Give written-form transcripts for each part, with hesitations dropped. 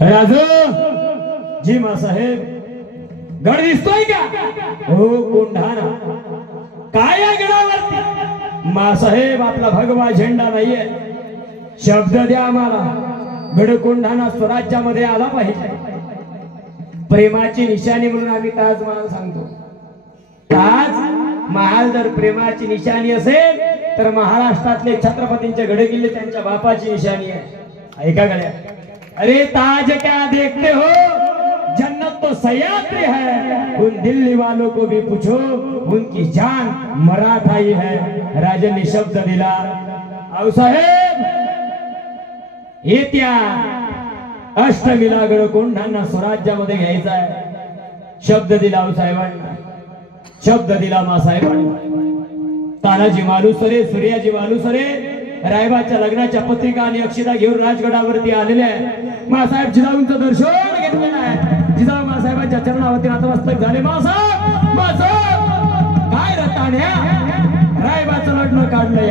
राजू जी मासाहेब गड दिसतोय का? हो कोंढाणा. काय या गडावरती? मासाहेब आपला भगवा झेंडा नाहीये. शब्द द्या आम्हाला, गड कोंढाणा स्वराज्यामध्ये आला पाहिजे. प्रेमाची निशाणी म्हणून आम्ही ताजमहाल सांगतो. ताजमहाल जर प्रेमाची निशाणी असेल तर महाराष्ट्रातले छत्रपतींचे गड किल्ले त्यांच्या बापाची निशाणी आहे. ऐका गड्या, अरे ताज क्या देखते हो, जन्नत तो सह्याद्री है, उन दिल्ली वालों को भी पूछो उनकी जान मराठाई है. राजांनी शब्द दिला. आऊसाहेब येत्या अष्टमीला गड कोंढाणा स्वराज्यामध्ये घ्यायचा आहे. शब्द दिला आऊसाहेबांना, शब्द दिला मासाहेबांना. तानाजी मालुसरे, सूर्याजी मालुसरे रायबाच्या लग्नाच्या पत्रिका आणि अक्षता घेऊन राजगडावरती आलेले आहे. मासाहेब जिजाऊंचं दर्शन घेतलेलं आहे. जिजाऊ मासाहेबांच्या चरणावरती नतमस्तक झाले. मासाहेब काय रताण्या, रायबाचं लग्न काढलं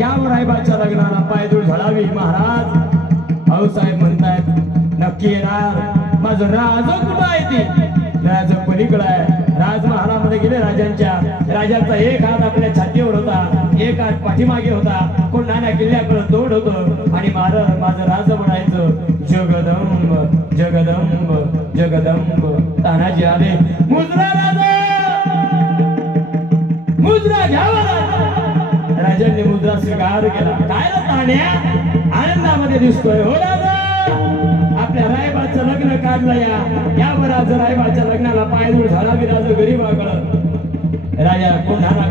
यावर रायबाच्या लग्नाला पायधूळ झळावी. महाराज आऊसाहेब म्हणतायत नक्की येणार. माझं राज कुठं आहे? ती राज पलीकडे आहे. राजमहालामध्ये गेले. राजांचा एक हात आपल्या छातीवर होता, एक हात पाठीमागे होता. कोंढाणा किल्ल्याकडे तोड होतं आणि माझं राज म्हणायचं जगदंब जगदंब जगदंब. तानाजी आले. मुजरा राजा, मुजरा घ्यावा. राजांनी मुजरा स्वीकार केला. काय रे ताण्या, आनंदामध्ये दिसतोय हो राजा? आपल्या रायबाचं लग्न काढलं यावर आज रायबाच्या लग्नाला पायधूळ झाला. राजा गरीबाकडं राजा कोंढाणा